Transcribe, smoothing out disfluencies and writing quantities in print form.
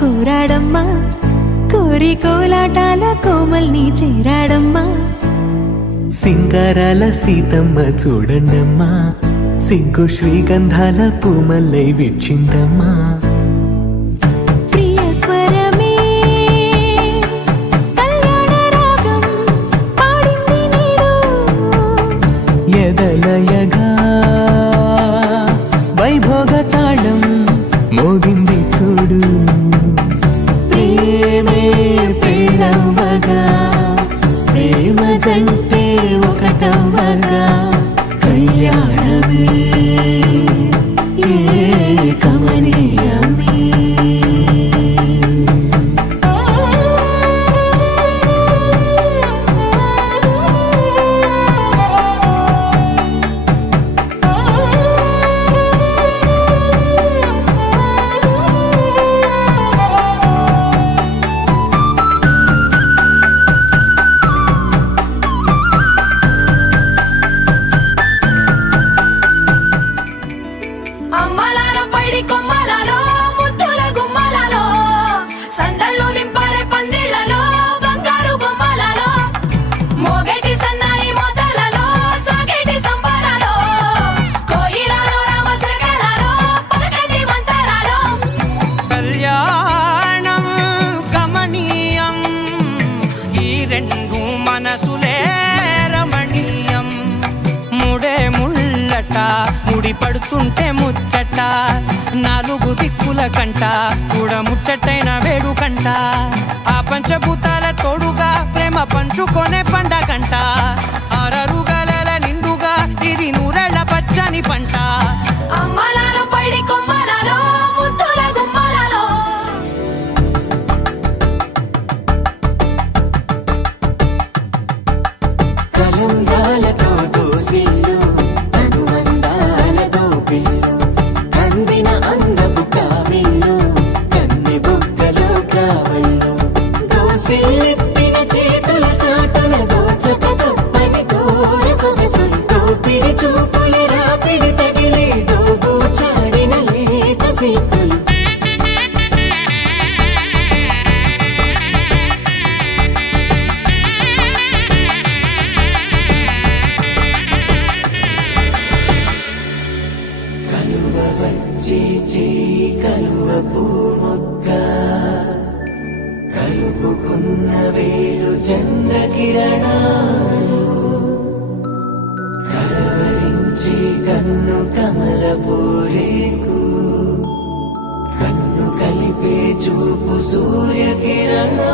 కూరాడమ్మా కోరి కోలాటాల కోమల్ని చేరాడమ్మా సింగారాల సీతమ్మ చూడండమ్మా సిగ్గు శ్రీగంధాల పూమల్లై విచ్చిందమ్మా ఎదలయగా వైభోగ తాళం మోగింది చూడు ప్రేమే పెళ్ళవగా ప్రేమ జంటే ఒకటవగా కళ్యాణమే కమనీయమే ముడి పడుతుంటే ముచ్చట నాలుగు దిక్కుల కంట చూడ ముచ్చటైన వేడుకంట ఆ పంచభూతాల తోడుగా ప్రేమ పంచుకొనే పండగంట ఆరరుగల నిండుగా ఇది నూరెళ్ళ పచ్చని పంట కలుపుకున్న వేలు చంద్రకిరణాలు కలవరించి కన్ను కమలపూరేకు కన్ను కలిపే చూపు సూర్యకిరణాలు